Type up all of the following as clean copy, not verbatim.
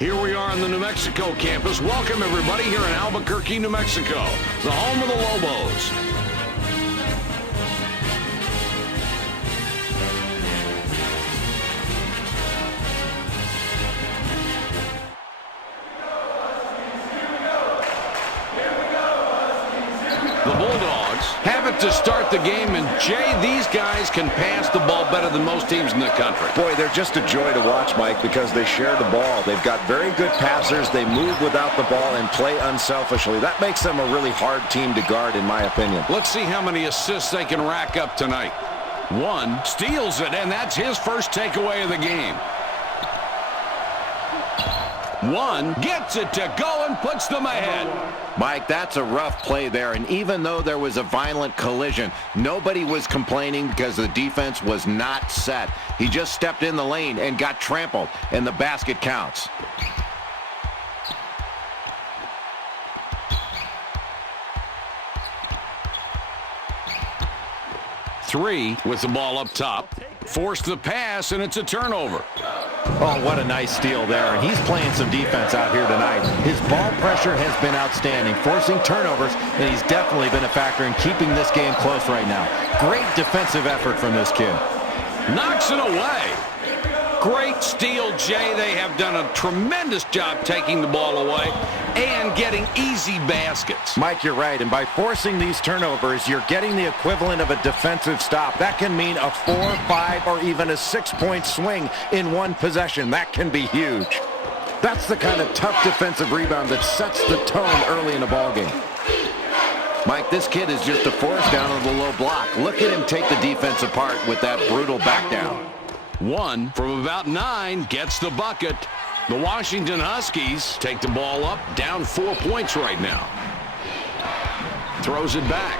Here we are on the New Mexico campus. Welcome, everybody, here in Albuquerque, New Mexico, the home of the Lobos. The Bulldogs have it to start the game, and Jay, these guys can pass the ball better than most teams in the country. Boy, they're just a joy to watch, Mike, because they share the ball. They've got very good passers. They move without the ball and play unselfishly. That makes them a really hard team to guard, in my opinion. Let's see how many assists they can rack up tonight. One steals it, and that's his first takeaway of the game. One gets it to go and puts them ahead. Mike, that's a rough play there, and even though there was a violent collision, nobody was complaining because the defense was not set. He just stepped in the lane and got trampled, and the basket counts. Three with the ball up top. Forced the pass, and it's a turnover. Oh, what a nice steal there, and he's playing some defense out here tonight. His ball pressure has been outstanding, forcing turnovers, and he's definitely been a factor in keeping this game close right now. Great defensive effort from this kid. Knocks it away. Great steal, Jay. They have done a tremendous job taking the ball away and getting easy baskets. Mike, you're right, and by forcing these turnovers, you're getting the equivalent of a defensive stop. That can mean a 4, 5, or even a 6-point swing in one possession. That can be huge. That's the kind of tough defensive rebound that sets the tone early in a ballgame. Mike, this kid is just a force down on the low block. Look at him take the defense apart with that brutal back down. One from about 9 gets the bucket. The Washington Huskies take the ball up, down 4 points right now. Throws it back.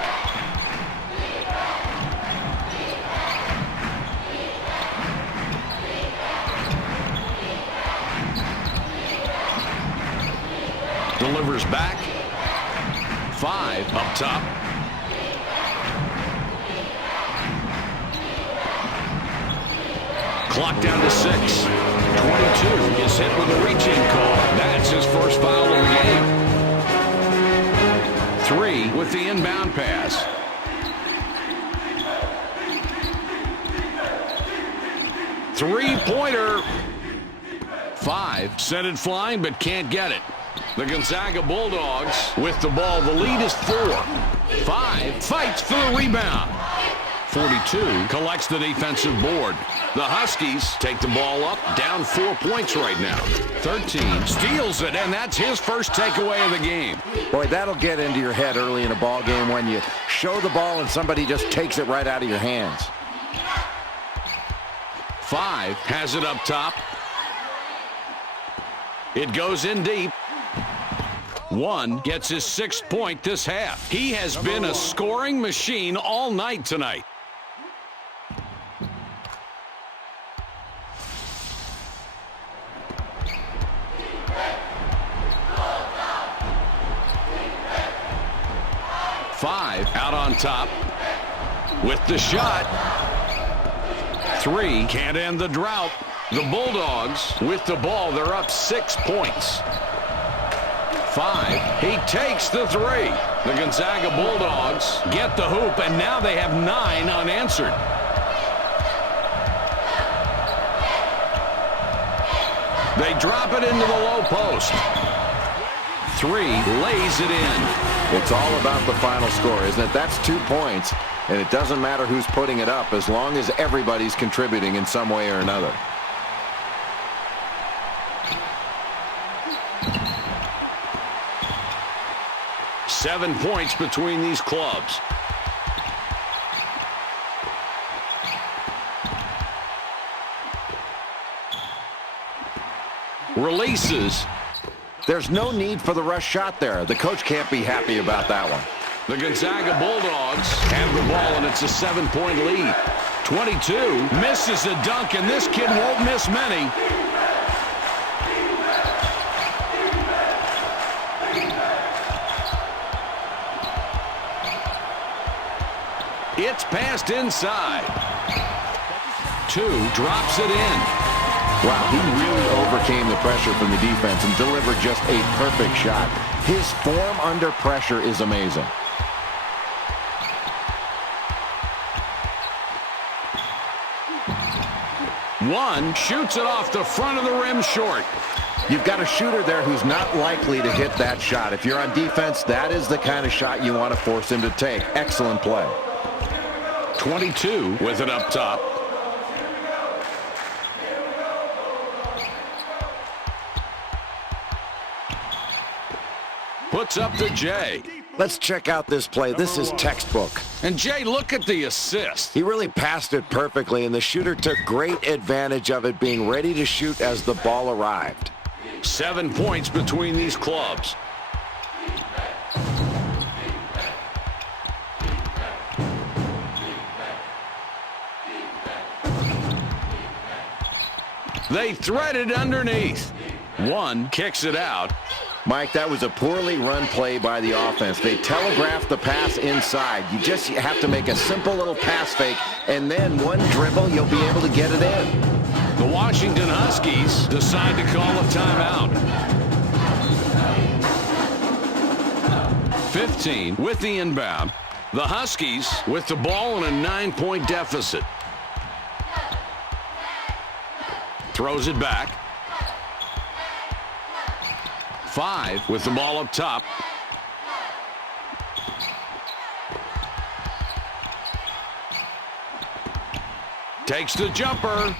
Delivers back. 5 up top. Clock down to 6. 22 is hit with a reach-in call. That's his first foul of the game. 3 with the inbound pass. Three-pointer. 5 sent it flying but can't get it. The Gonzaga Bulldogs with the ball. The lead is 4. 5 fights for the rebound. 42 collects the defensive board. The Huskies take the ball up, down 4 points right now. 13 steals it, and that's his first takeaway of the game. Boy, that'll get into your head early in a ball game when you show the ball and somebody just takes it right out of your hands. 5 has it up top. It goes in deep. 1 gets his 6th point this half. He has been a scoring machine all night tonight. Out on top with the shot. 3 can't end the drought. The Bulldogs with the ball. They're up 6 points. 5. He takes the 3. The Gonzaga Bulldogs get the hoop, and now they have 9 unanswered. They drop it into the low post. 3 lays it in. It's all about the final score, isn't it? That's 2 points, and it doesn't matter who's putting it up as long as everybody's contributing in some way or another. Seven points between these clubs. Releases. There's no need for the rush shot there. The coach can't be happy about that one. The Gonzaga Bulldogs have the ball, and it's a 7-point lead. 22 misses a dunk, and this kid won't miss many. It's passed inside. 2 drops it in. Wow, he really overcame the pressure from the defense and delivered just a perfect shot. His form under pressure is amazing. One shoots it off the front of the rim short. You've got a shooter there who's not likely to hit that shot. If you're on defense, that is the kind of shot you want to force him to take. Excellent play. 22 with it up top. Puts up the J. Let's check out this play. This is textbook. And Jay, look at the assist. He really passed it perfectly, and the shooter took great advantage of it, being ready to shoot as the ball arrived. 7 points between these clubs. They thread it underneath. One kicks it out. Mike, that was a poorly run play by the offense. They telegraphed the pass inside. You just have to make a simple little pass fake, and then one dribble, you'll be able to get it in. The Washington Huskies decide to call a timeout. 15 with the inbound. The Huskies with the ball in a 9-point deficit. Throws it back. 5 with the ball up top. Takes the jumper.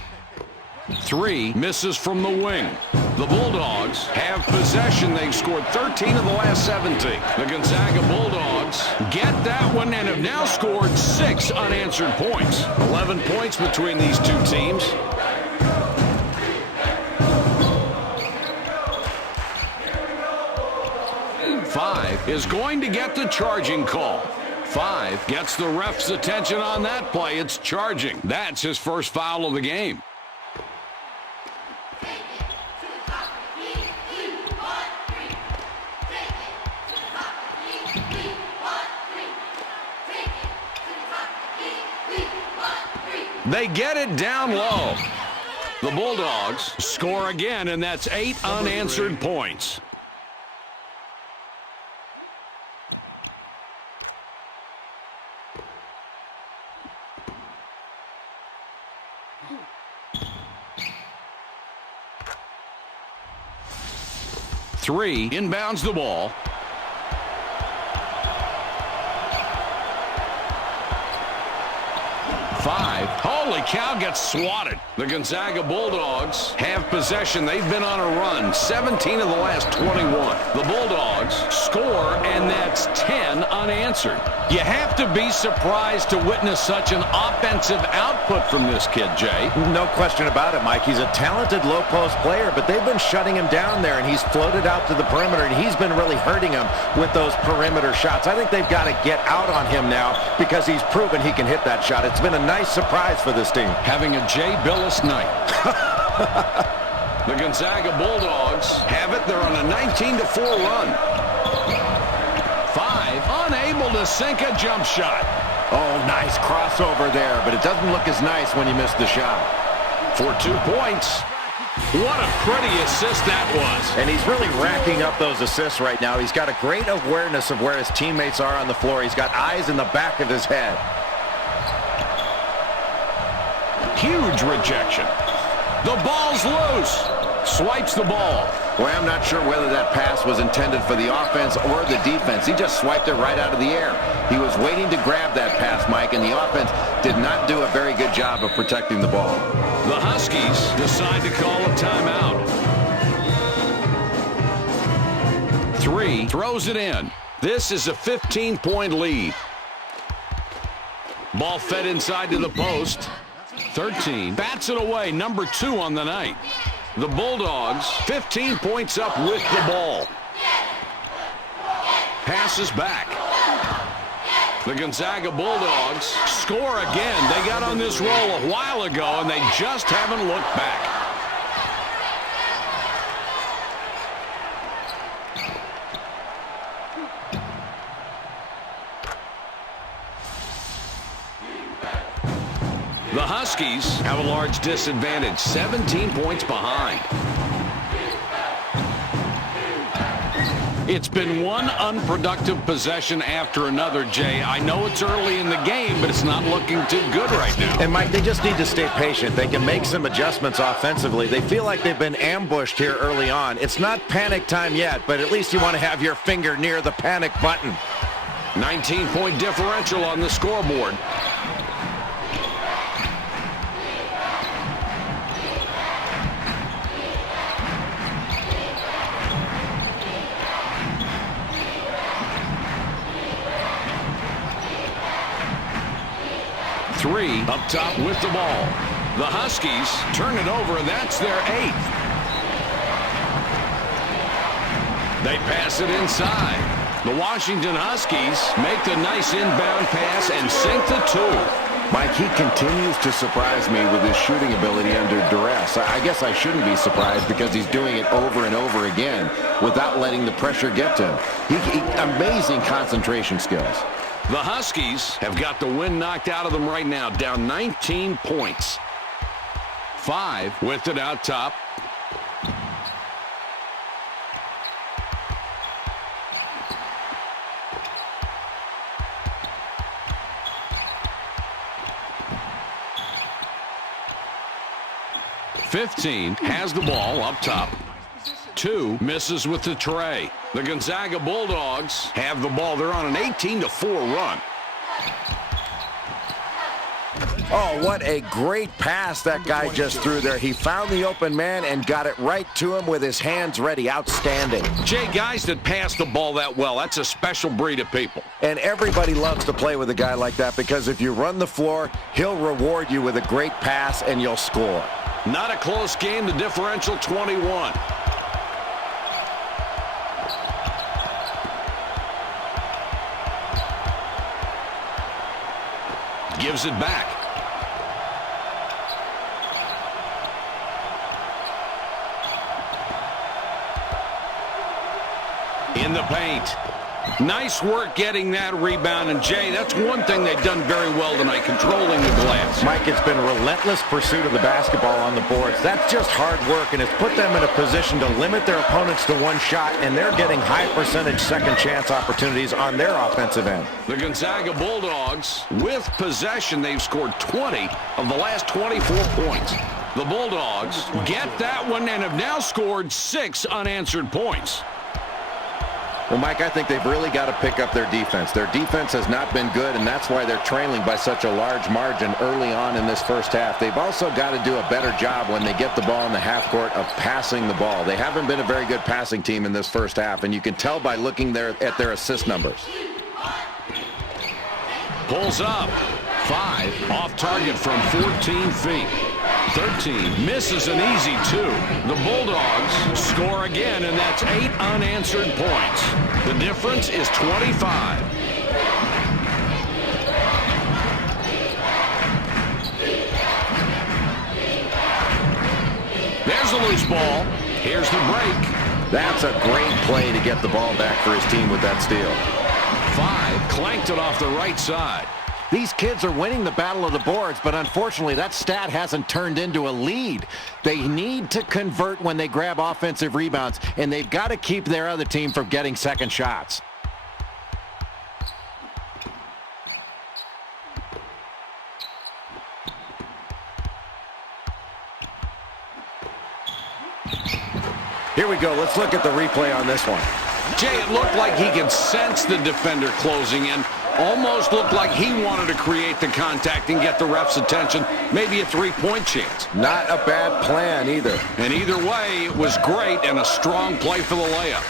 3 misses from the wing. The Bulldogs have possession. They've scored 13 of the last 17. The Gonzaga Bulldogs get that one and have now scored 6 unanswered points. 11 points between these two teams. Five is going to get the charging call. 5 gets the ref's attention on that play. It's charging. That's his first foul of the game. They get it down low. The Bulldogs score again, and that's 8 unanswered points. Three inbounds the ball. 5. Holy cow, gets swatted. The Gonzaga Bulldogs have possession. They've been on a run. 17 of the last 21. The Bulldogs score, and that's 10 unanswered. You have to be surprised to witness such an offensive output from this kid, Jay. No question about it, Mike. He's a talented low-post player, but they've been shutting him down there, and he's floated out to the perimeter, and he's been really hurting them with those perimeter shots. I think they've got to get out on him now because he's proven he can hit that shot. It's been a nice surprise for this team. Having a Jay Billis night. The Gonzaga Bulldogs have it. They're on a 19-4 run. 5 unable to sink a jump shot. Oh, nice crossover there, but it doesn't look as nice when you miss the shot. For 2 points. What a pretty assist that was. And he's really racking up those assists right now. He's got a great awareness of where his teammates are on the floor. He's got eyes in the back of his head. Huge rejection. The ball's loose. Swipes the ball. Boy, I'm not sure whether that pass was intended for the offense or the defense. He just swiped it right out of the air. He was waiting to grab that pass, Mike, and the offense did not do a very good job of protecting the ball. The Huskies decide to call a timeout. 3 throws it in. This is a 15-point lead. Ball fed inside to the post. 13 bats it away, number 2 on the night. The Bulldogs 15 points up with the ball. Passes back. The Gonzaga Bulldogs score again. They got on this roll a while ago, and they just haven't looked back. The Huskies have a large disadvantage, 17 points behind. It's been one unproductive possession after another, Jay. I know it's early in the game, but it's not looking too good right now. And, Mike, they just need to stay patient. They can make some adjustments offensively. They feel like they've been ambushed here early on. It's not panic time yet, but at least you want to have your finger near the panic button. 19-point differential on the scoreboard. Three up top with the ball. The Huskies turn it over, and that's their 8th. They pass it inside. The Washington Huskies make the nice inbound pass and sink the 2. Mike, he continues to surprise me with his shooting ability under duress. I guess I shouldn't be surprised because he's doing it over and over again without letting the pressure get to him. Amazing concentration skills. The Huskies have got the wind knocked out of them right now, down 19 points. 5 with it out top. .15 has the ball up top. 2 misses with the tray. The Gonzaga Bulldogs have the ball. They're on an 18-4 run. Oh, what a great pass that guy just threw there. He found the open man and got it right to him with his hands ready. Outstanding. Jay, guys that pass the ball that well, that's a special breed of people. And everybody loves to play with a guy like that because if you run the floor, he'll reward you with a great pass and you'll score. Not a close game. The differential 21. Gives it back. In the paint. Nice work getting that rebound. And, Jay, that's one thing they've done very well tonight, controlling the glass. Mike, it's been relentless pursuit of the basketball on the boards. That's just hard work, and it's put them in a position to limit their opponents to one shot, and they're getting high-percentage second-chance opportunities on their offensive end. The Gonzaga Bulldogs, with possession, they've scored 20 of the last 24 points. The Bulldogs get that one and have now scored 6 unanswered points. Well, Mike, I think they've really got to pick up their defense. Their defense has not been good, and that's why they're trailing by such a large margin early on in this first half. They've also got to do a better job when they get the ball in the half court of passing the ball. They haven't been a very good passing team in this first half, and you can tell by looking at their assist numbers. Pulls up. 5 off target from 14 feet. 13 misses an easy 2. The Bulldogs score again, and that's 8 unanswered points. The difference is 25. There's a loose ball. Here's the break. That's a great play to get the ball back for his team with that steal. 5 clanked it off the right side. These kids are winning the battle of the boards, but unfortunately that stat hasn't turned into a lead. They need to convert when they grab offensive rebounds, and they've got to keep their other team from getting second shots. Here we go. Let's look at the replay on this one. Jay, it looked like he could sense the defender closing in. Almost looked like he wanted to create the contact and get the ref's attention. Maybe a three-point chance. Not a bad plan either. And either way, it was great and a strong play for the layup.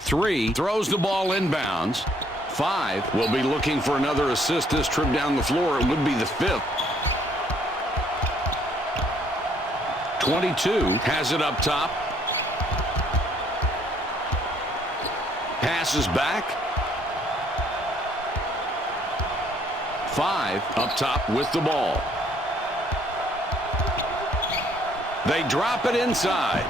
3 throws the ball inbounds. 5 will be looking for another assist this trip down the floor. It would be the 5th. 22 has it up top. Passes back. 5 up top with the ball. They drop it inside.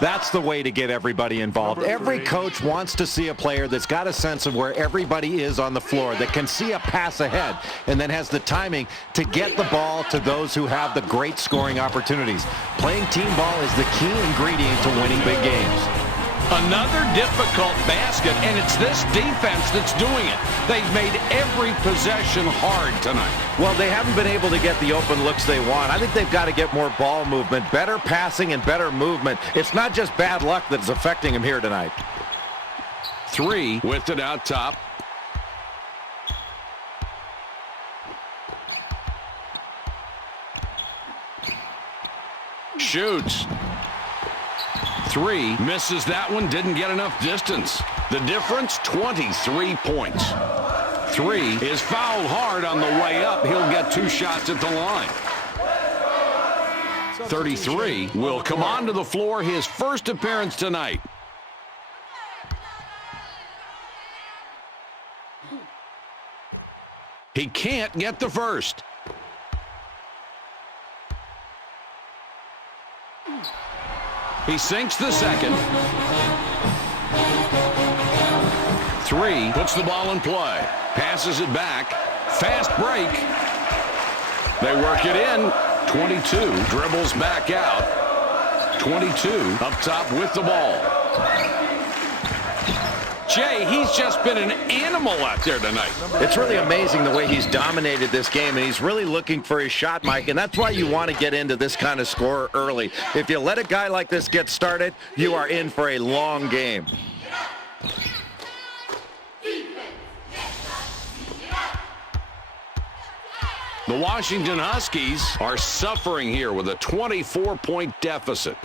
That's the way to get everybody involved. Every coach wants to see a player that's got a sense of where everybody is on the floor, that can see a pass ahead, and then has the timing to get the ball to those who have the great scoring opportunities. Playing team ball is the key ingredient to winning big games. Another difficult basket, and it's this defense that's doing it. They've made every possession hard tonight. Well, they haven't been able to get the open looks they want. I think they've got to get more ball movement, better passing and better movement. It's not just bad luck that's affecting them here tonight. 3 with it out top. Shoots. 3, misses that one, didn't get enough distance. The difference, 23 points. 3 is fouled hard on the way up. He'll get 2 shots at the line. 33 will come onto the floor, his first appearance tonight. He can't get the first. He sinks the second. 3 puts the ball in play. Passes it back. Fast break. They work it in. 22 dribbles back out. 22 up top with the ball. Jay, he's just been an animal out there tonight. It's really amazing the way he's dominated this game, and he's really looking for his shot, Mike, and that's why you want to get into this kind of score early. If you let a guy like this get started, you are in for a long game. The Washington Huskies are suffering here with a 24-point deficit.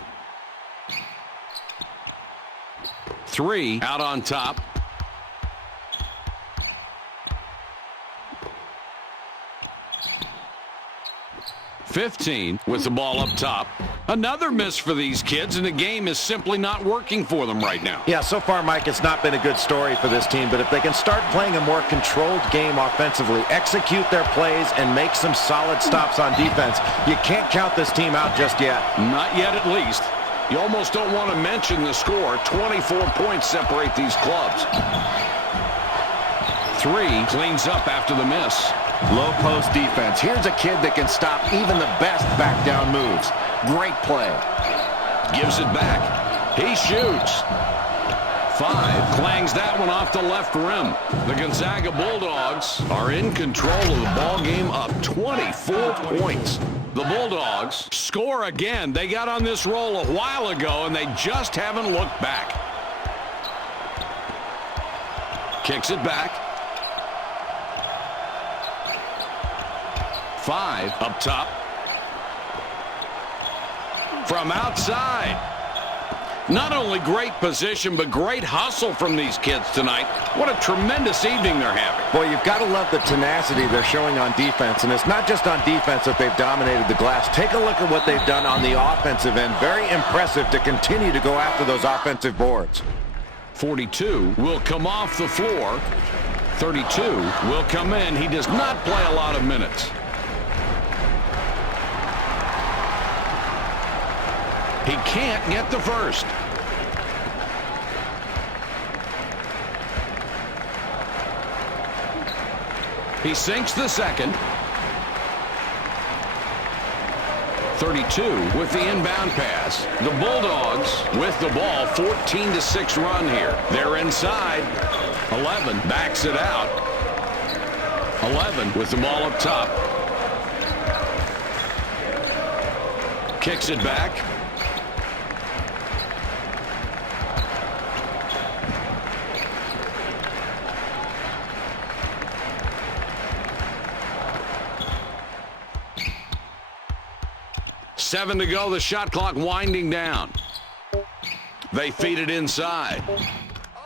3 out on top. .15 with the ball up top. Another miss for these kids, and the game is simply not working for them right now. Yeah, so far, Mike, it's not been a good story for this team, but if they can start playing a more controlled game offensively, execute their plays, and make some solid stops on defense, you can't count this team out just yet. Not yet, at least. You almost don't want to mention the score. 24 points separate these clubs. 3 cleans up after the miss. Low post defense. Here's a kid that can stop even the best back down moves. Great play. Gives it back. He shoots. 5 clangs that one off the left rim. The Gonzaga Bulldogs are in control of the ball game, up 24 points. The Bulldogs score again. They got on this roll a while ago, and they just haven't looked back. Kicks it back. 5 up top. From outside. Not only great position, but great hustle from these kids tonight. What a tremendous evening they're having. Boy, you've got to love the tenacity they're showing on defense, and it's not just on defense that they've dominated the glass. Take a look at what they've done on the offensive end. Very impressive to continue to go after those offensive boards. 42 will come off the floor. 32 will come in. He does not play a lot of minutes. He can't get the first. He sinks the second. 32 with the inbound pass. The Bulldogs with the ball. 14-6 run here. They're inside. 11 backs it out. 11 with the ball up top. Kicks it back. Seven to go, the shot clock winding down. They feed it inside.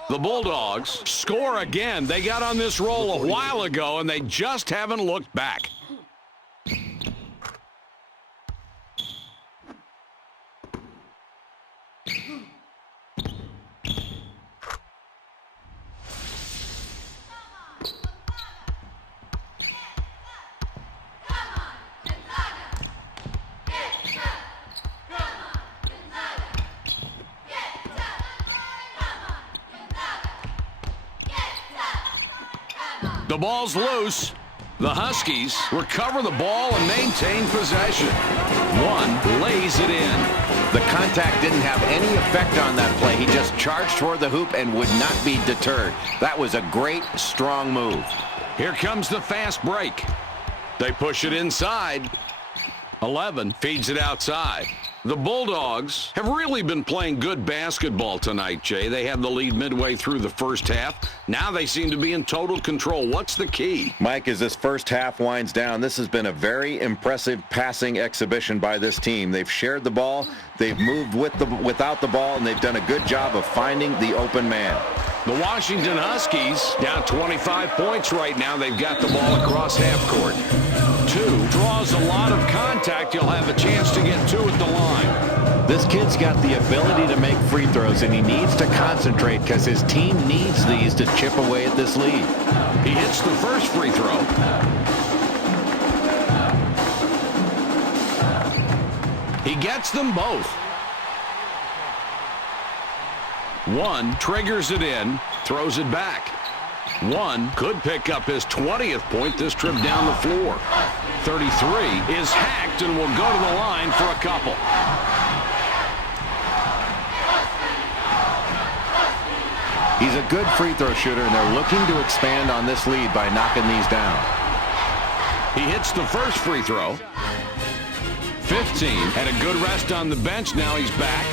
The Bulldogs score again. They got on this roll a while ago, and they just haven't looked back. The ball's loose. The Huskies recover the ball and maintain possession. One lays it in. The contact didn't have any effect on that play. He just charged toward the hoop and would not be deterred. That was a great, strong move. Here comes the fast break. They push it inside. 11 feeds it outside. The Bulldogs have really been playing good basketball tonight, Jay. They had the lead midway through the first half. Now they seem to be in total control. What's the key? Mike, as this first half winds down, this has been a very impressive passing exhibition by this team. They've shared the ball, they've moved without the ball, and they've done a good job of finding the open man. The Washington Huskies down 25 points right now. They've got the ball across half court. 2 draws a lot of contact. You'll have a chance to get 2 at the line. This kid's got the ability to make free throws, and he needs to concentrate because his team needs these to chip away at this lead. He hits the first free throw. He gets them both. 1 triggers it in, throws it back. 1 could pick up his 20th point this trip down the floor. 33 is hacked and will go to the line for a couple. He's a good free throw shooter, and they're looking to expand on this lead by knocking these down. He hits the first free throw. 15 had a good rest on the bench. Now he's back.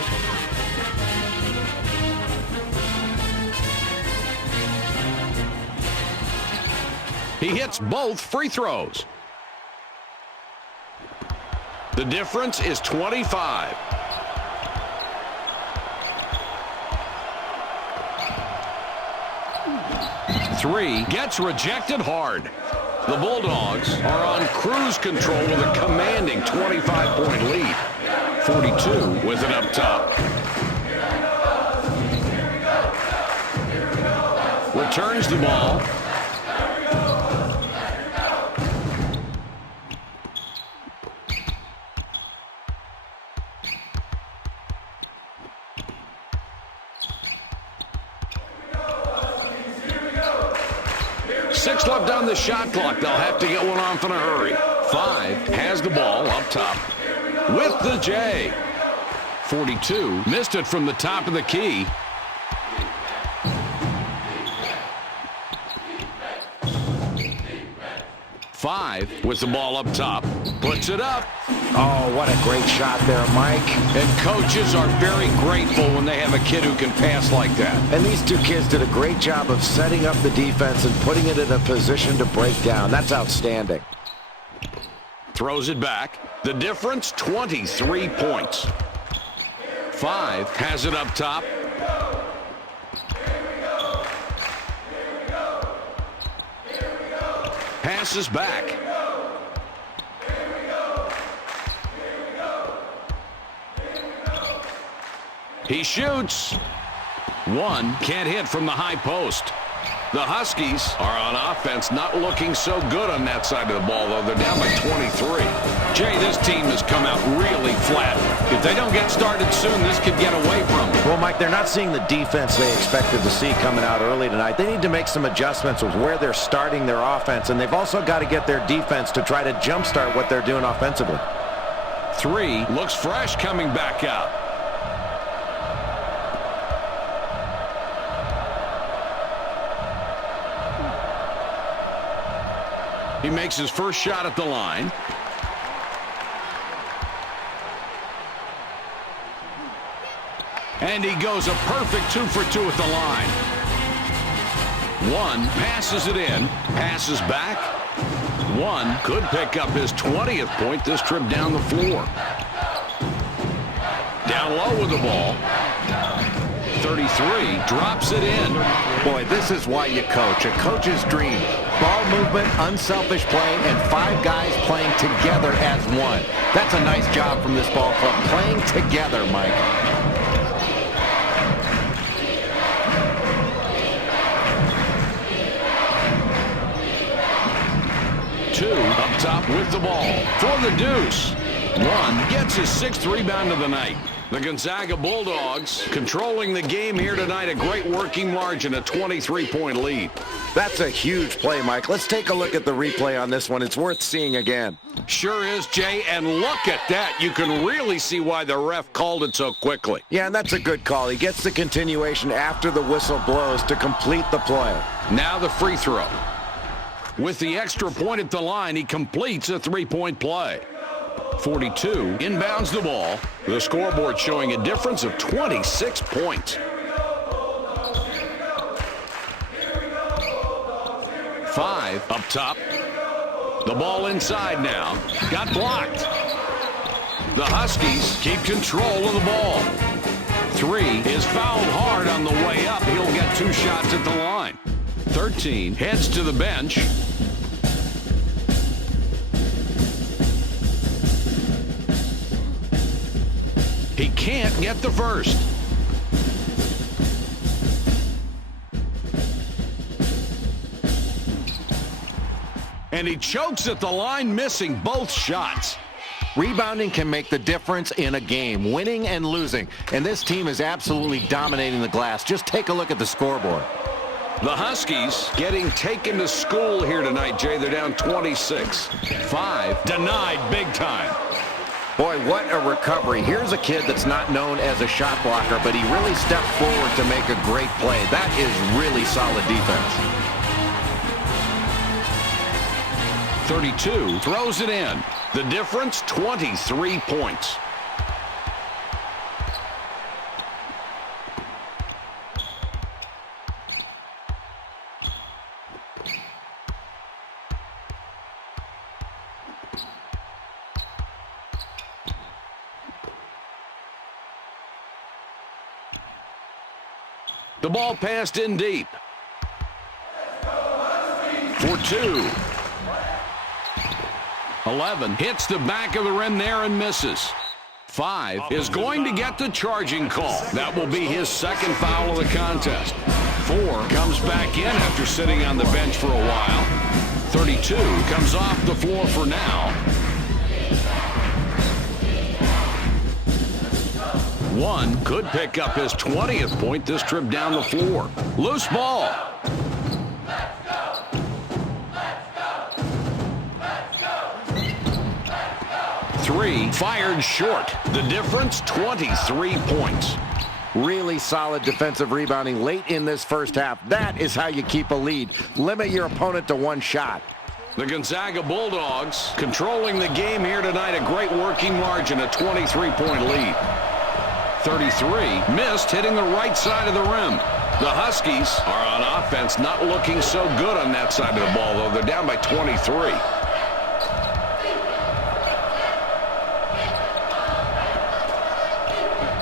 He hits both free throws. The difference is 25. Three gets rejected hard. The Bulldogs are on cruise control with a commanding 25-point lead. 42 with it up top. Returns the ball. Six left on the shot clock. They'll have to get one off in a hurry. 5 has the ball up top with the J. 42 missed it from the top of the key. 5 with the ball up top. Puts it up. Oh, what a great shot there, Mike. And coaches are very grateful when they have a kid who can pass like that. And these two kids did a great job of setting up the defense and putting it in a position to break down. That's outstanding. Throws it back. The difference, 23 points. 5 has it up top. Passes back. He shoots. 1 can't hit from the high post. The Huskies are on offense, not looking so good on that side of the ball, though. They're down by 23. Jay, this team has come out really flat. If they don't get started soon, this could get away from them. Well, Mike, they're not seeing the defense they expected to see coming out early tonight. They need to make some adjustments with where they're starting their offense, and they've also got to get their defense to try to jumpstart what they're doing offensively. 3 looks fresh coming back out. He makes his first shot at the line. And he goes a perfect 2 for 2 at the line. 1 passes it in, passes back. 1 could pick up his 20th point this trip down the floor. Down low with the ball. 33 drops it in. Boy, this is why you coach. A coach's dream. Ball movement, unselfish play, and 5 guys playing together as one. That's a nice job from this ball club. Playing together, Mike. Two up top with the ball for the deuce. 1 gets his 6th rebound of the night. The Gonzaga Bulldogs controlling the game here tonight. A great working margin, a 23-point lead. That's a huge play, Mike. Let's take a look at the replay on this one. It's worth seeing again. Sure is, Jay, and look at that. You can really see why the ref called it so quickly. Yeah, and that's a good call. He gets the continuation after the whistle blows to complete the play. Now the free throw. With the extra point at the line, he completes a three-point play. 42 inbounds the ball. The scoreboard showing a difference of 26 points. 5 up top. The ball inside now. Got blocked. The Huskies keep control of the ball. 3 is fouled hard on the way up. He'll get 2 shots at the line. 13 heads to the bench. He can't get the first. And he chokes at the line, missing both shots. Rebounding can make the difference in a game, winning and losing. And this team is absolutely dominating the glass. Just take a look at the scoreboard. The Huskies getting taken to school here tonight, Jay. They're down 26. 5 denied big time. Boy, what a recovery. Here's a kid that's not known as a shot blocker, but he really stepped forward to make a great play. That is really solid defense. 32 throws it in. The difference, 23 points. The ball passed in deep. For 2. 11 hits the back of the rim there and misses. 5 is going to get the charging call. That will be his second foul of the contest. 4 comes back in after sitting on the bench for a while. 32 comes off the floor for now. 1 could pick up his 20th point this trip down the floor. Loose ball. Three fired short. The difference, 23 points. Really solid defensive rebounding late in this first half. That is how you keep a lead. Limit your opponent to 1 shot. The Gonzaga Bulldogs controlling the game here tonight. A great working margin, a 23-point lead. 33 missed, hitting the right side of the rim. The Huskies are on offense, not looking so good on that side of the ball, though. They're down by 23.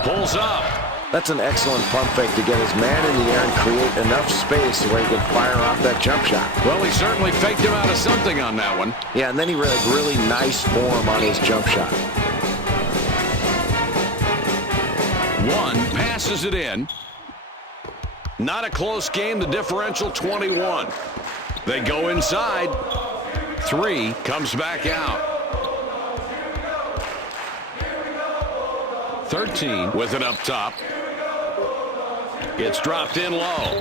Pulls up. That's an excellent pump fake to get his man in the air and create enough space where he can fire off that jump shot. Well, he certainly faked him out of something on that one. Yeah, and then he really nice form on his jump shot. 1 passes it in. Not a close game. The differential 21. They go inside. 3 comes back out. 13 with it up top. It's dropped in low.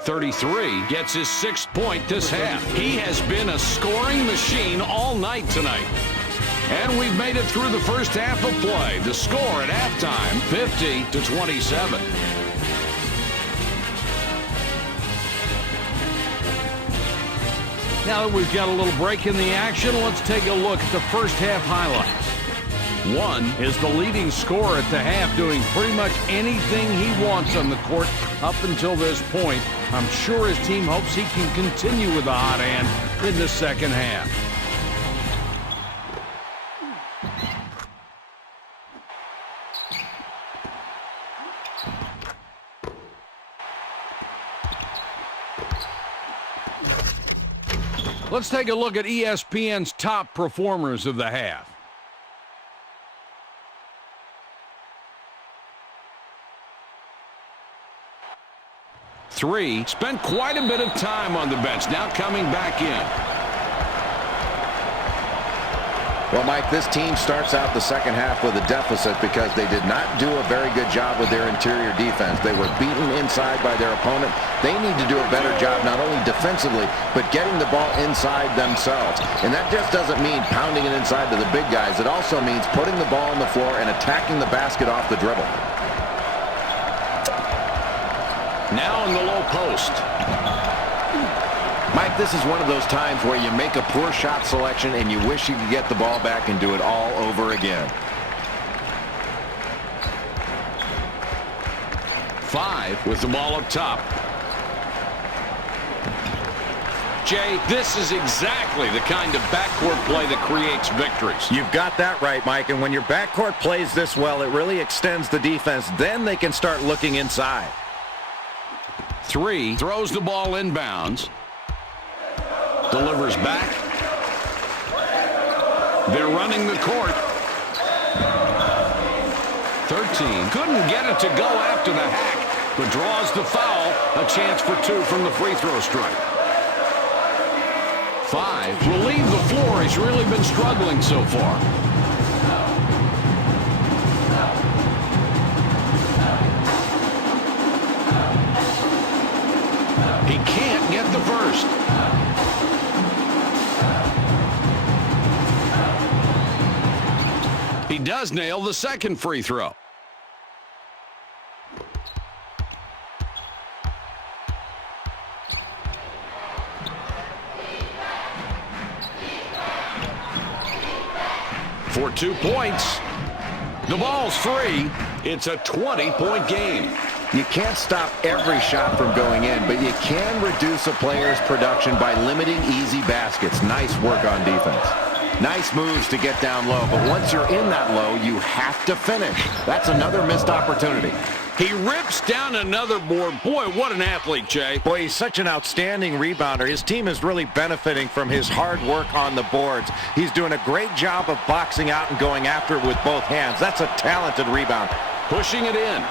33 gets his 6th point this half. He has been a scoring machine all night tonight. And we've made it through the first half of play. The score at halftime, 50-27. Now that we've got a little break in the action, let's take a look at the first half highlights. 1 is the leading scorer at the half, doing pretty much anything he wants on the court up until this point. I'm sure his team hopes he can continue with the hot hand in the second half. Let's take a look at ESPN's top performers of the half. Three spent quite a bit of time on the bench, now coming back in. Well, Mike, this team starts out the second half with a deficit because they did not do a very good job with their interior defense. They were beaten inside by their opponent. They need to do a better job not only defensively, but getting the ball inside themselves. And that just doesn't mean pounding it inside to the big guys. It also means putting the ball on the floor and attacking the basket off the dribble. Now in the low post. Mike, this is one of those times where you make a poor shot selection and you wish you could get the ball back and do it all over again. 5 with the ball up top. Jay, this is exactly the kind of backcourt play that creates victories. You've got that right, Mike, and when your backcourt plays this well, it really extends the defense. Then they can start looking inside. 3 throws the ball inbounds. Delivers back. They're running the court. 13 couldn't get it to go after the hack, but draws the foul. A chance for 2 from the free throw strike. 5 will leave the floor. He's really been struggling so far. He can't get the first. He does nail the second free throw. For 2 points. The ball's free. It's a 20-point game. You can't stop every shot from going in, but you can reduce a player's production by limiting easy baskets. Nice work on defense. Nice moves to get down low, but once you're in that low, you have to finish. That's another missed opportunity. He rips down another board. Boy, what an athlete, Jay. Boy, he's such an outstanding rebounder. His team is really benefiting from his hard work on the boards. He's doing a great job of boxing out and going after it with both hands. That's a talented rebounder. Pushing it in.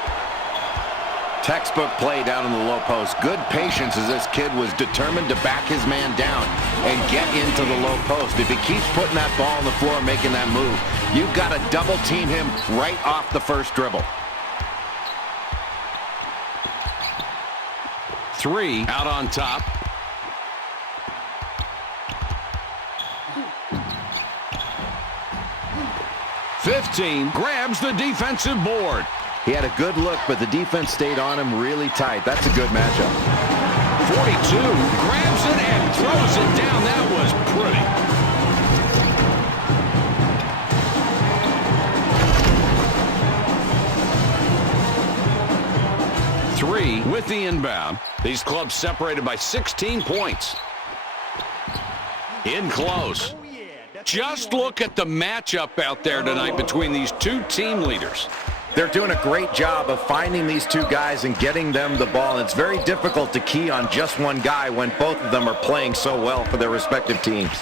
Textbook play down in the low post. Good patience as this kid was determined to back his man down and get into the low post. If he keeps putting that ball on the floor and making that move, you've got to double team him right off the first dribble. 3 out on top. "15 grabs the defensive board. He had a good look, but the defense stayed on him really tight. That's a good matchup. 42 grabs it and throws it down. That was pretty. Three with the inbound. These clubs separated by 16 points. In close. Just look at the matchup out there tonight between these two team leaders. They're doing a great job of finding these two guys and getting them the ball. It's very difficult to key on just one guy when both of them are playing so well for their respective teams.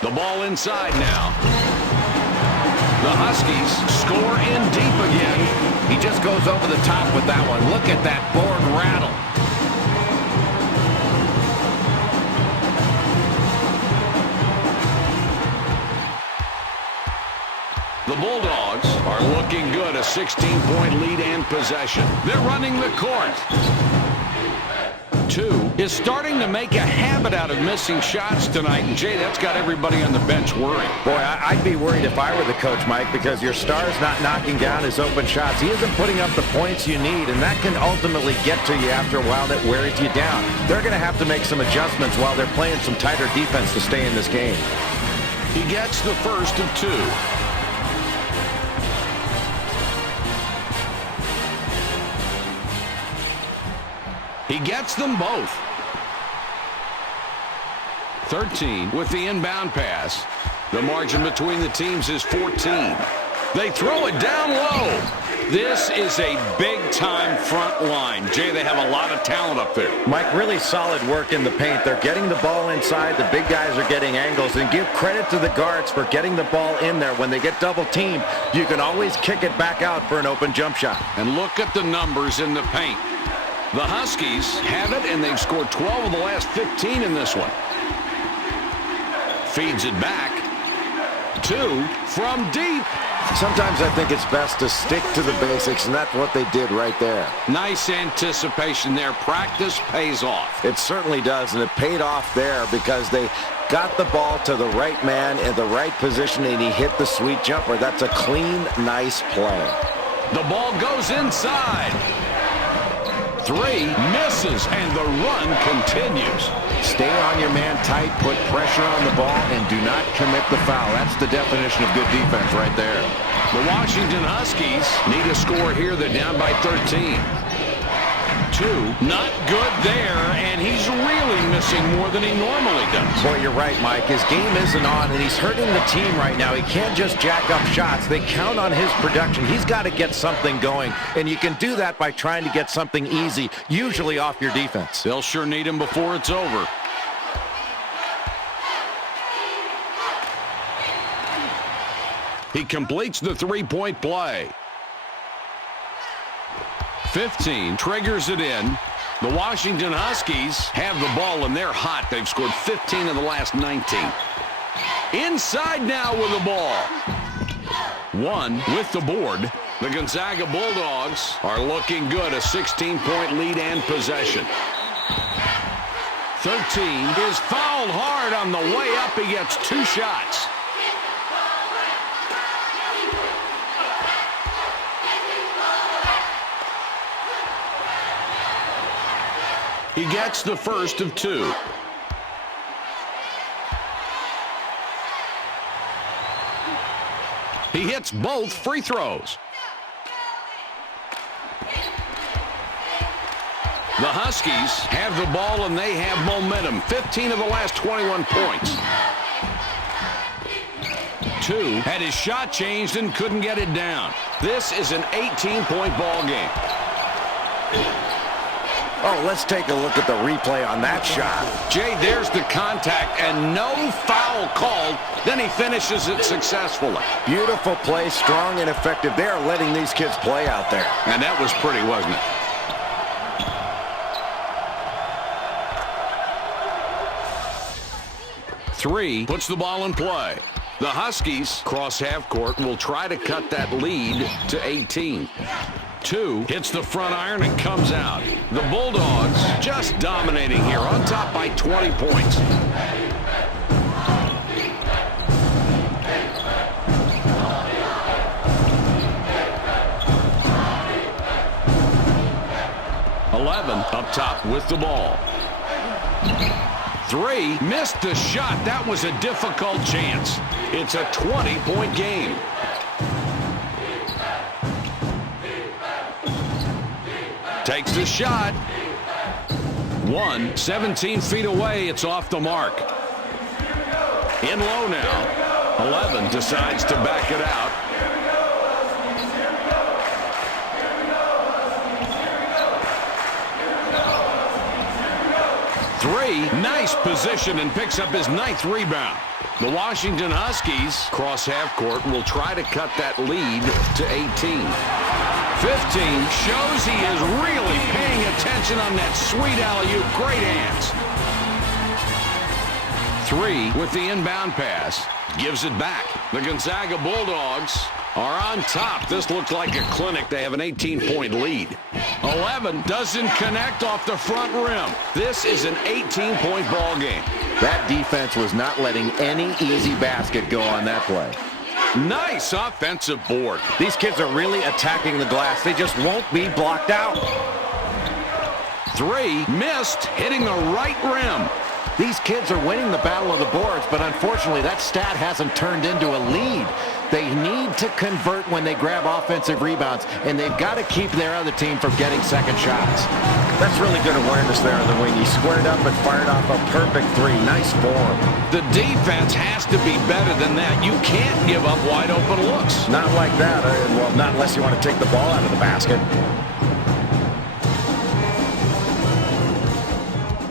The ball inside now. The Huskies score in deep again. He just goes over the top with that one. Look at that board rattle. The Bulldogs are looking good. A 16-point lead and possession. They're running the court. 2 is starting to make a habit out of missing shots tonight. And, Jay, that's got everybody on the bench worried. Boy, I'd be worried if I were the coach, Mike, because your star's not knocking down his open shots. He isn't putting up the points you need, and that can ultimately get to you after a while. That wears you down. They're going to have to make some adjustments while they're playing some tighter defense to stay in this game. He gets the first of 2. He gets them both. 13 with the inbound pass. The margin between the teams is 14. They throw it down low. This is a big-time front line. Jay, they have a lot of talent up there. Mike, really solid work in the paint. They're getting the ball inside. The big guys are getting angles. And give credit to the guards for getting the ball in there. When they get double-teamed, you can always kick it back out for an open jump shot. And look at the numbers in the paint. The Huskies have it, and they've scored 12 of the last 15 in this one. Feeds it back. 2 from deep. Sometimes I think it's best to stick to the basics, and that's what they did right there. Nice anticipation there. Practice pays off. It certainly does, and it paid off there because they got the ball to the right man in the right position, and he hit the sweet jumper. That's a clean, nice play. The ball goes inside. 3 misses, and the run continues. Stay on your man tight, put pressure on the ball, and do not commit the foul. That's the definition of good defense right there. The Washington Huskies need a score here. They're down by 13. 2, not good there, and he's really missing more than he normally does. Boy, you're right, Mike. His game isn't on, and he's hurting the team right now. He can't just jack up shots. They count on his production. He's got to get something going, and you can do that by trying to get something easy, usually off your defense. They'll sure need him before it's over. He completes the three-point play. 15 triggers it in. The Washington Huskies have the ball, and they're hot. They've scored 15 of the last 19. Inside now with the ball. 1 with the board. The Gonzaga Bulldogs are looking good. A 16-point lead and possession. 13 is fouled hard on the way up. He gets 2 shots. He gets the first of 2. He hits both free throws. The Huskies have the ball, and they have momentum. 15 of the last 21 points. 2 had his shot changed and couldn't get it down. This is an 18-point ball game. Oh, let's take a look at the replay on that shot. Jay, there's the contact, and no foul called. Then he finishes it successfully. Beautiful play, strong and effective. They are letting these kids play out there. And that was pretty, wasn't it? Three puts the ball in play. The Huskies cross half court, will try to cut that lead to 18. 2 hits the front iron and comes out. The Bulldogs just dominating here, on top by 20 points. Up top with the ball. 3 missed the shot. That was a difficult chance. It's a 20-point game. Takes the shot. 1, 17 feet away. It's off the mark. In low now. 11 decides to back it out. Nice position, and picks up his 9th rebound. The Washington Huskies cross half court and will try to cut that lead to 18. 15 shows he is really paying attention on that sweet alley-oop. Great hands. 3 with the inbound pass. Gives it back. The Gonzaga Bulldogs are on top. This looked like a clinic. They have an 18-point lead. 11 doesn't connect off the front rim. This is an 18-point ball game. That defense was not letting any easy basket go on that play. Nice offensive board. These kids are really attacking the glass. They just won't be blocked out. 3 missed, hitting the right rim. These kids are winning the battle of the boards, but unfortunately that stat hasn't turned into a lead. They need to convert when they grab offensive rebounds, and they've got to keep their other team from getting second shots. That's really good awareness there on the wing. He squared up and fired off a perfect 3. Nice form. The defense has to be better than that. You can't give up wide open looks. Not like that. Well, not unless you want to take the ball out of the basket.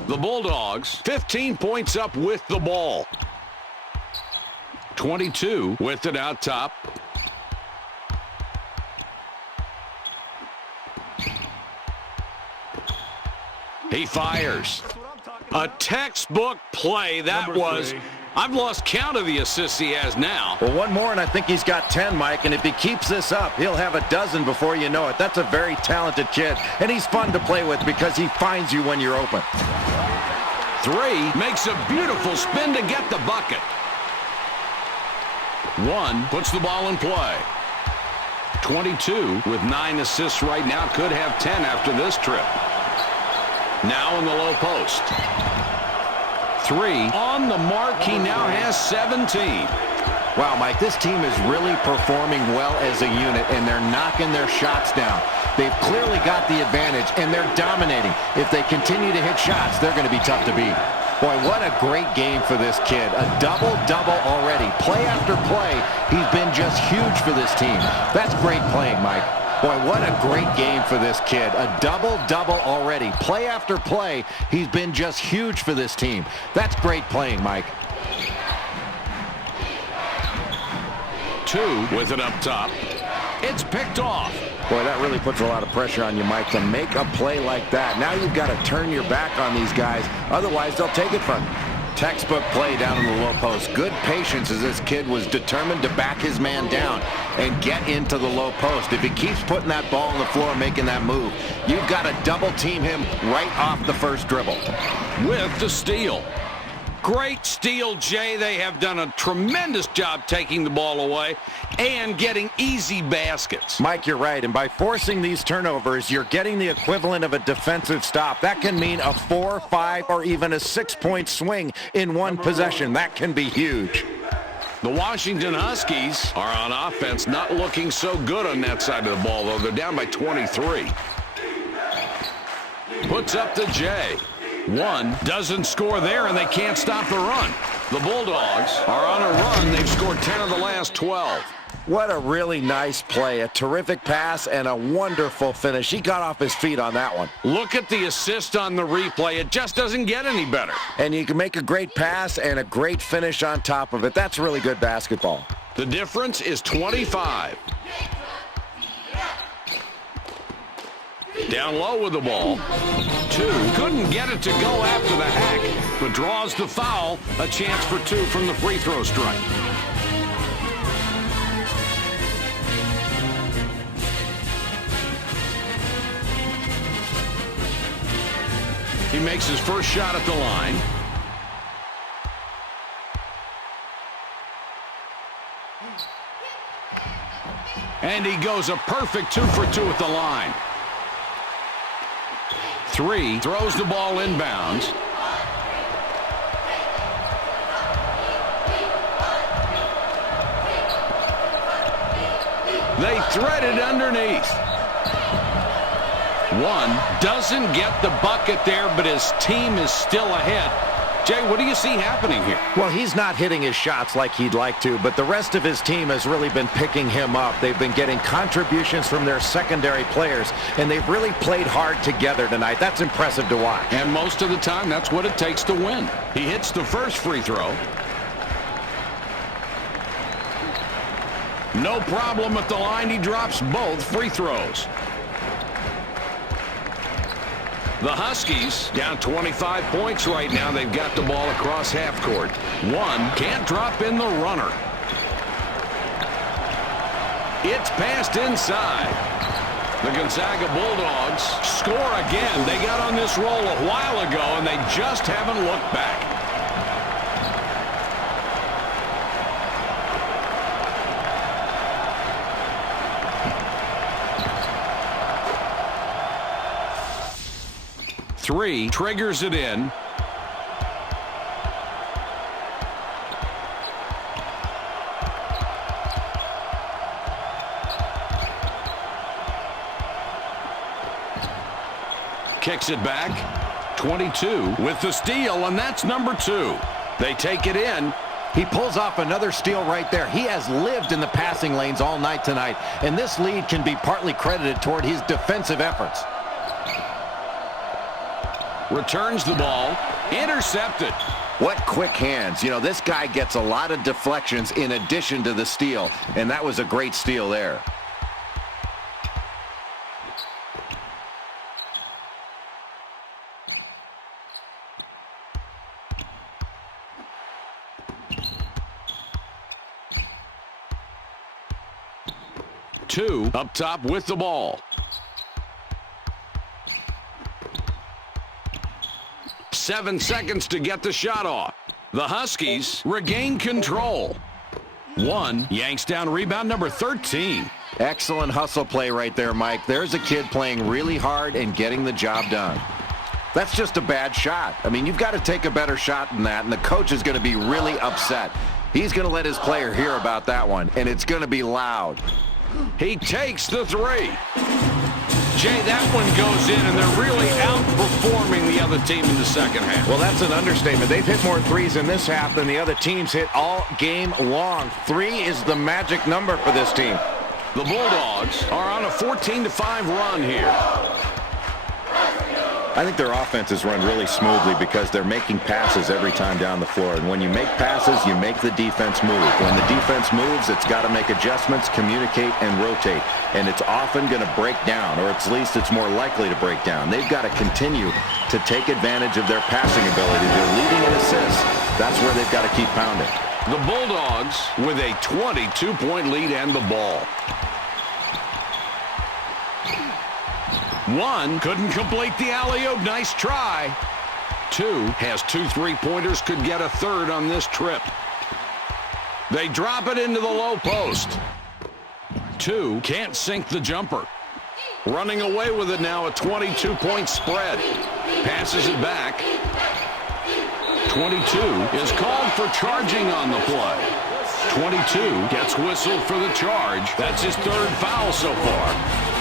The Bulldogs, 15 points up with the ball. 22 with it out top. He fires. A textbook play. That was I've lost count of the assists he has now. Well, one more, and I think he's got 10, Mike. And if he keeps this up, he'll have a dozen before you know it. That's a very talented kid, and he's fun to play with because he finds you when you're open. 3, makes a beautiful spin to get the bucket. 1, puts the ball in play. 22 with 9 assists right now, could have 10 after this trip. Now in the low post. 3 on the mark. He now has 17. Wow, Mike, this team is really performing well as a unit, and they're knocking their shots down. They've clearly got the advantage, and they're dominating. If they continue to hit shots, they're going to be tough to beat. Boy, what a great game for this kid. A double-double already. Play after play, he's been just huge for this team. That's great playing, Mike. Boy, what a great game for this kid. A double-double already. Play after play, he's been just huge for this team. That's great playing, Mike. 2 with it up top. It's picked off. Boy, that really puts a lot of pressure on you, Mike, to make a play like that. Now you've got to turn your back on these guys. Otherwise, they'll take it from you. Textbook play down in the low post. Good patience as this kid was determined to back his man down and get into the low post. If he keeps putting that ball on the floor and making that move, you've got to double team him right off the first dribble. With the steal. Great steal, Jay. They have done a tremendous job taking the ball away and getting easy baskets. Mike, you're right. And by forcing these turnovers, you're getting the equivalent of a defensive stop. That can mean a 4, 5, or even a 6-point swing in one possession. That can be huge. The Washington Huskies are on offense, not looking so good on that side of the ball, though. They're down by 23. Puts up the J. 1, doesn't score there, and they can't stop the run. The Bulldogs are on a run. They've scored 10 of the last 12. What a really nice play. A terrific pass and a wonderful finish. He got off his feet on that one. Look at the assist on the replay. It just doesn't get any better. And you can make a great pass and a great finish on top of it. That's really good basketball. The difference is 25. Down low with the ball. 2, couldn't get it to go after the hack, but draws the foul. A chance for 2 from the free throw strike. He makes his first shot at the line. And he goes a perfect 2 for 2 at the line. 3, throws the ball inbounds. They thread it underneath. 1, doesn't get the bucket there, but his team is still ahead. Jay, what do you see happening here? Well, he's not hitting his shots like he'd like to, but the rest of his team has really been picking him up. They've been getting contributions from their secondary players, and they've really played hard together tonight. That's impressive to watch. And most of the time, that's what it takes to win. He hits the first free throw. No problem at the line. He drops both free throws. The Huskies down 25 points right now. They've got the ball across half court. 1, can't drop in the runner. It's passed inside. The Gonzaga Bulldogs score again. They got on this roll a while ago, and they just haven't looked back. Three, triggers it in. Kicks it back. 22 with the steal, and that's number 2. They take it in. He pulls off another steal right there. He has lived in the passing lanes all night tonight, and this lead can be partly credited toward his defensive efforts. Returns the ball. Intercepted. What quick hands. You know, this guy gets a lot of deflections in addition to the steal, and that was a great steal there. 2 up top with the ball. 7 seconds to get the shot off. The Huskies regain control. 1 yanks down rebound number 13. Excellent hustle play right there, Mike. There's a kid playing really hard and getting the job done. That's just a bad shot. I mean, you've got to take a better shot than that, and the coach is going to be really upset. He's going to let his player hear about that one, and it's going to be loud. He takes the 3. Jay, that one goes in, and they're really outperforming the other team in the second half. Well, that's an understatement. They've hit more threes in this half than the other teams hit all game long. 3 is the magic number for this team. The Bulldogs are on a 14-5 run here. I think their offense is run really smoothly because they're making passes every time down the floor. And when you make passes, you make the defense move. When the defense moves, it's got to make adjustments, communicate, and rotate. And it's often going to break down, or at least it's more likely to break down. They've got to continue to take advantage of their passing ability. They're leading in assists. That's where they've got to keep pounding. The Bulldogs with a 22-point lead and the ball. 1 couldn't complete the alley-oop. Nice try. 2 has 2 3-pointers, could get a third on this trip. They drop it into the low post. 2 can't sink the jumper. Running away with it now, a 22-point spread. Passes it back. 22 is called for charging on the play. 22 gets whistled for the charge. That's his 3rd foul so far.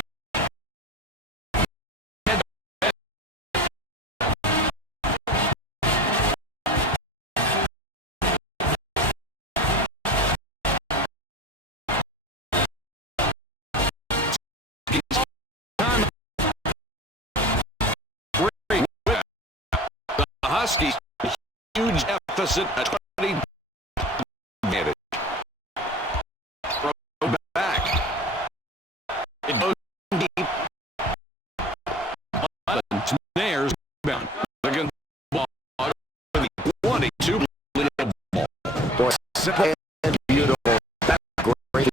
The Huskies, huge deficit at 20 advantage. Throw back. It goes deep. Snares rebound. The Gonzaga with the 22 lead ball. Boy, simple and beautiful. That's great.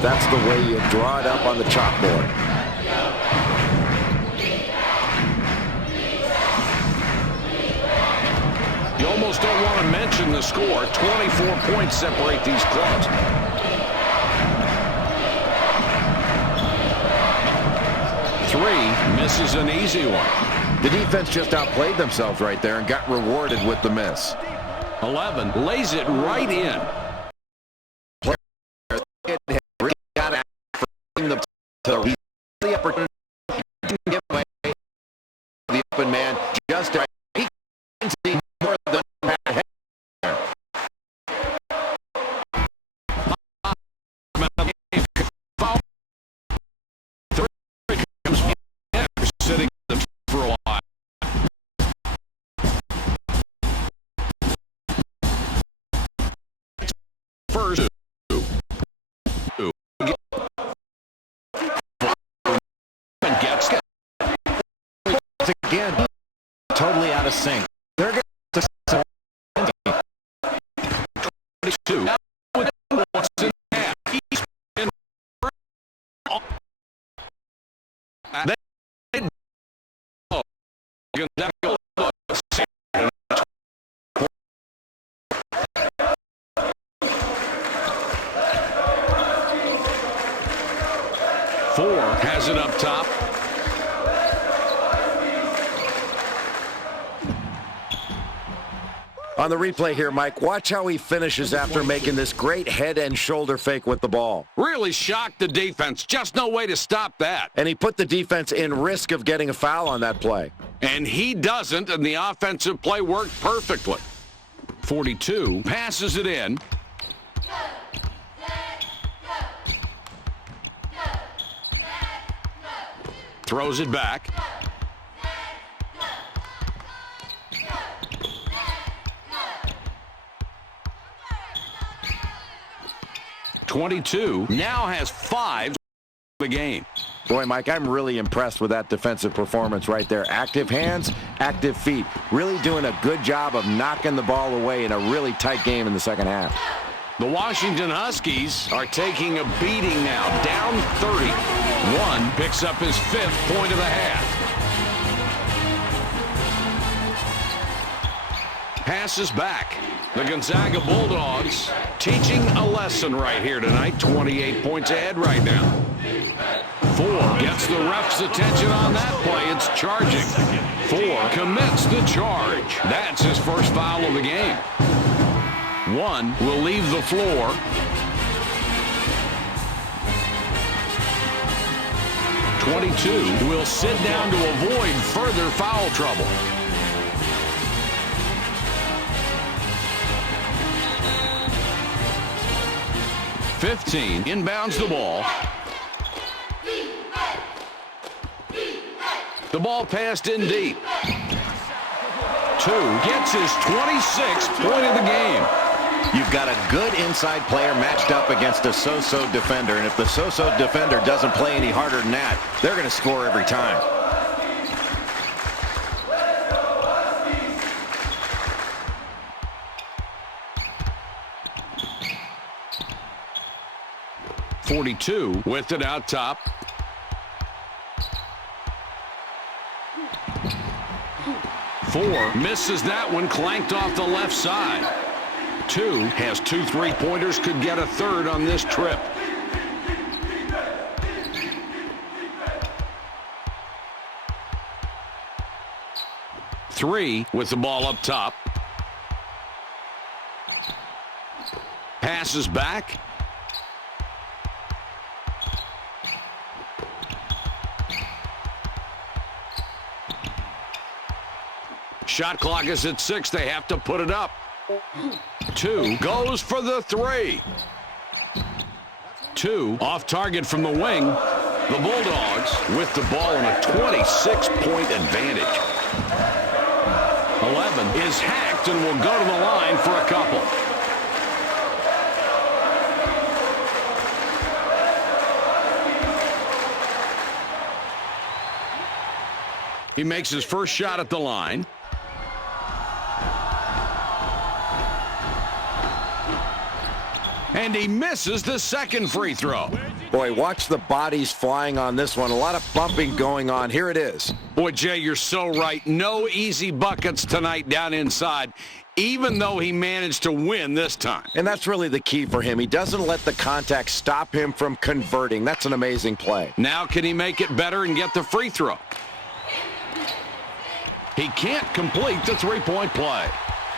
That's the way you draw it up on the chalkboard. You almost don't want to mention the score. 24 points separate these clubs. 3 misses an easy one. The defense just outplayed themselves right there and got rewarded with the miss. 11 lays it right in. The opportunity to give away the open man just right. He can see more than that. 3 comes sitting for a while. First again, totally out of sync. They're going to 22. Four has it up top. On the replay here, Mike, watch how he finishes after making this great head and shoulder fake with the ball. Really shocked the defense. Just no way to stop that. And he put the defense in risk of getting a foul on that play. And he doesn't, and the offensive play worked perfectly. 42 passes it in. Throws it back. .22 now has 5 the game. Boy, Mike, I'm really impressed with that defensive performance right there. Active hands, active feet. Really doing a good job of knocking the ball away in a really tight game in the second half. The Washington Huskies are taking a beating now, down 30. One picks up his 5th point of the half. Passes back. The Gonzaga Bulldogs teaching a lesson right here tonight. 28 points ahead right now. 4 gets the ref's attention on that play. It's charging. 4 commits the charge. That's his first foul of the game. 1 will leave the floor. .22 will sit down to avoid further foul trouble. 15 inbounds the ball. The ball passed in deep. 2 gets his 26th point of the game. You've got a good inside player matched up against a so-so defender, and if the so-so defender doesn't play any harder than that, they're going to score every time. .42 with it out top. Four misses that one, clanked off the left side. 2 has 2 3-pointers, could get a third on this trip. Three with the ball up top. Passes back. Shot clock is at 6. They have to put it up. 2 goes for the 3. 2 off target from the wing. The Bulldogs with the ball in a 26-point advantage. 11 is hacked and will go to the line for a couple. He makes his first shot at the line. And he misses the second free throw. Boy, watch the bodies flying on this one. A lot of bumping going on. Here it is. Boy, Jay, you're so right. No easy buckets tonight down inside, even though he managed to win this time. And that's really the key for him. He doesn't let the contact stop him from converting. That's an amazing play. Now can he make it better and get the free throw? He can't complete the three-point play.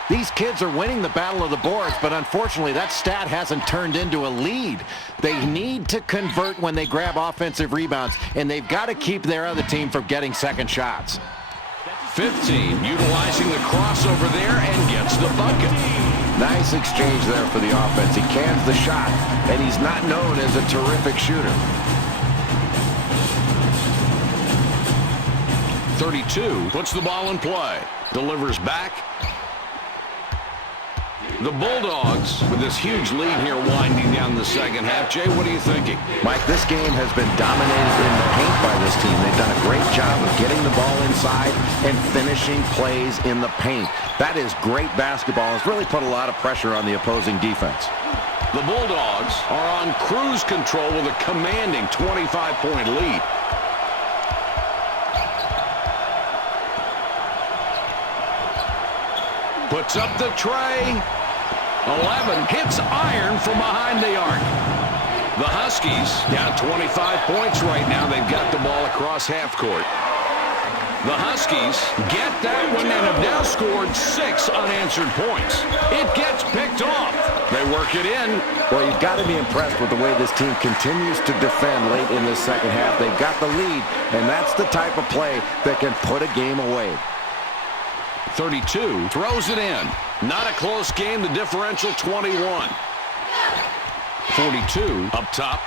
These kids are winning the battle of the boards, but unfortunately that stat hasn't turned into a lead. They need to convert when they grab offensive rebounds, and they've got to keep their other team from getting second shots. 15 utilizing the crossover there and gets the bucket. Nice exchange there for the offense. He cans the shot, and he's not known as a terrific shooter. 32 puts the ball in play. Delivers back. The Bulldogs with this huge lead here winding down the second half. Jay, what are you thinking? Mike, this game has been dominated in the paint by this team. They've done a great job of getting the ball inside and finishing plays in the paint. That is great basketball. It's really put a lot of pressure on the opposing defense. The Bulldogs are on cruise control with a commanding 25-point lead. Puts up the tray. 11 hits iron from behind the arc. The Huskies down 25 points right now. They've got the ball across half court. The Huskies get that one and have now scored 6 unanswered points. It gets picked off. They work it in. Well, you've got to be impressed with the way this team continues to defend late in the second half. They've got the lead, and that's the type of play that can put a game away. 32 throws it in. Not a close game. The differential 21. 42 up top.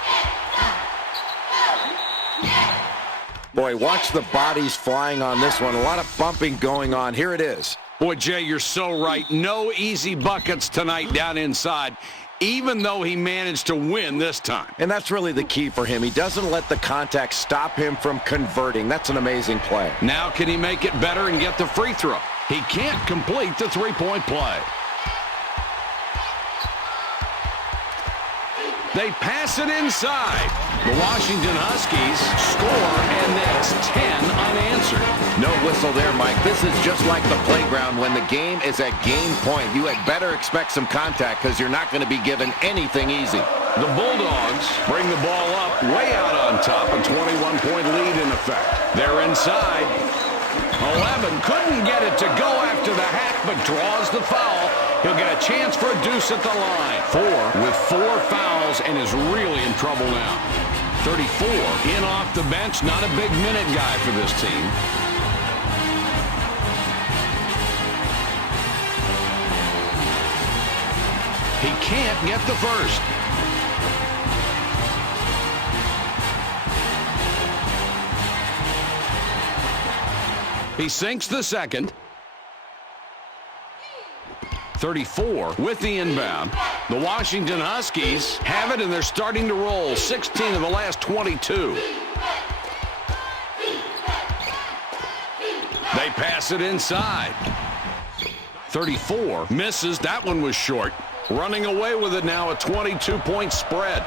Boy, watch the bodies flying on this one. A lot of bumping going on. Here it is. Boy, Jay, you're so right. No easy buckets tonight down inside, even though he managed to win this time. And that's really the key for him. He doesn't let the contact stop him from converting. That's an amazing play. Now can he make it better and get the free throw? He can't complete the three-point play. They pass it inside. The Washington Huskies score, and that's 10 unanswered. No whistle there, Mike. This is just like the playground when the game is at game point. You had better expect some contact because you're not going to be given anything easy. The Bulldogs bring the ball up way out on top, a 21-point lead in effect. They're inside. 11 couldn't get it to go after the hack, but draws the foul. He'll get a chance for a deuce at the line. 4 with 4 fouls and is really in trouble now. 34 in off the bench, not a big minute guy for this team. He can't get the first. He sinks the second. 34 with the inbound. The Washington Huskies have it, and they're starting to roll. 16 of the last 22. They pass it inside. 34 misses. That one was short. Running away with it now, a 22-point spread.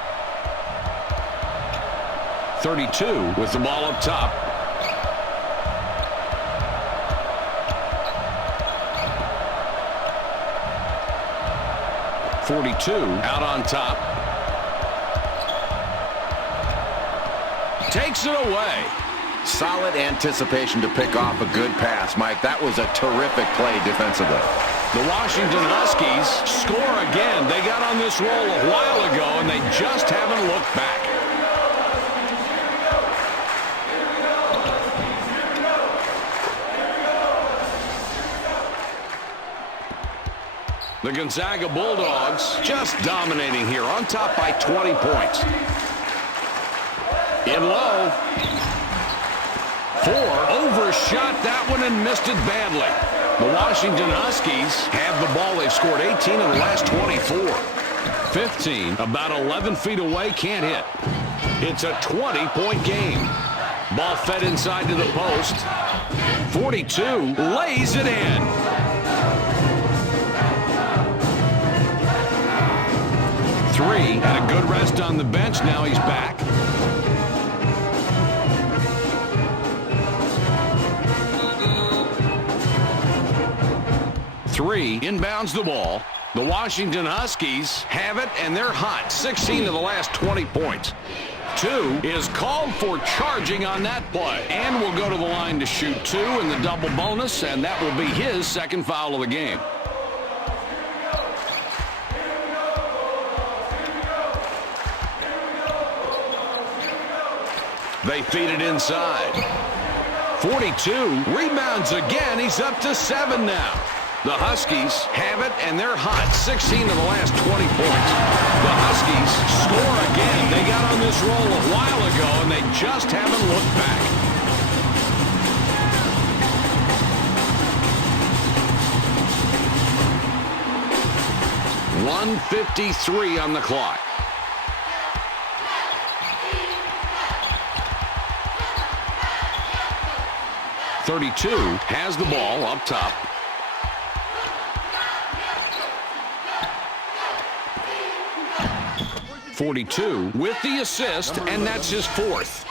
32 with the ball up top. 42 out on top. Takes it away. Solid anticipation to pick off a good pass, Mike. That was a terrific play defensively. The Washington Huskies score again. They got on this roll a while ago, and they just haven't looked back. The Gonzaga Bulldogs just dominating here, on top by 20 points. In low. 4 overshot that one and missed it badly. The Washington Huskies have the ball. They've scored 18 of the last 24. 15, about 11 feet away, can't hit. It's a 20-point game. Ball fed inside to the post. 42 lays it in. 3 had a good rest on the bench. Now he's back. Three inbounds the ball. The Washington Huskies have it, and they're hot. 16 of the last 20 points. 2 is called for charging on that play. And will go to the line to shoot 2 in the double bonus, and that will be his second foul of the game. They feed it inside. 42 rebounds again. He's up to 7 now. The Huskies have it, and they're hot. 16 of the last 20 points. The Huskies score again. They got on this roll a while ago, and they just haven't looked back. .153 on the clock. .32 has the ball up top. .42 with the assist, and that's his 4th.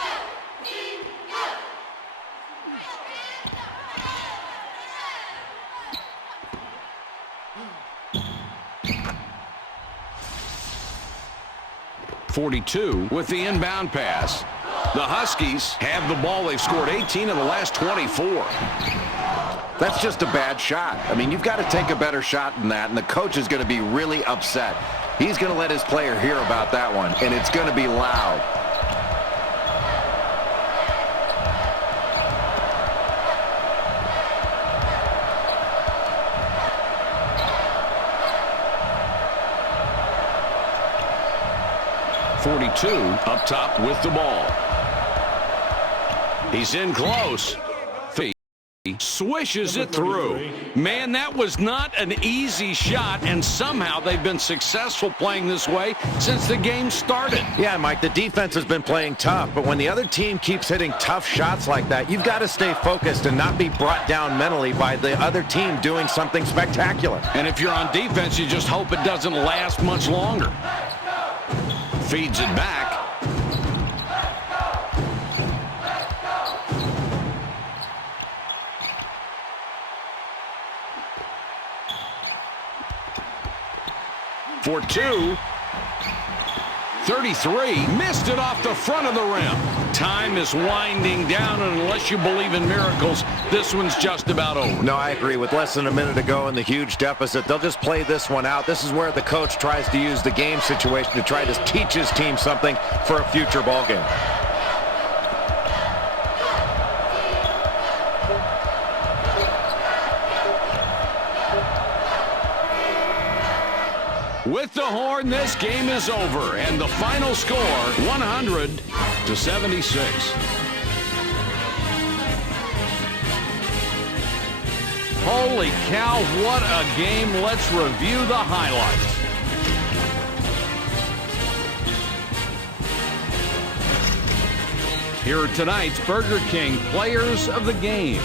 .42 with the inbound pass. The Huskies have the ball. They've scored 18 of the last 24. That's just a bad shot. I mean, you've got to take a better shot than that, and the coach is going to be really upset. He's going to let his player hear about that one, and it's going to be loud. .42 up top with the ball. He's in close. Swishes it through. Man, that was not an easy shot, and somehow they've been successful playing this way since the game started. Yeah, Mike, the defense has been playing tough, but when the other team keeps hitting tough shots like that, you've got to stay focused and not be brought down mentally by the other team doing something spectacular. And if you're on defense, you just hope it doesn't last much longer. Feeds it back. For two. 33. Missed it off the front of the rim. Time is winding down, and unless you believe in miracles, this one's just about over. No, I agree. With less than a minute to go in the huge deficit, they'll just play this one out. This is where the coach tries to use the game situation to try to teach his team something for a future ball game. With the horn, this game is over, and the final score, 100-76. Holy cow, what a game. Let's review the highlights. Here are tonight's Burger King Players of the Game.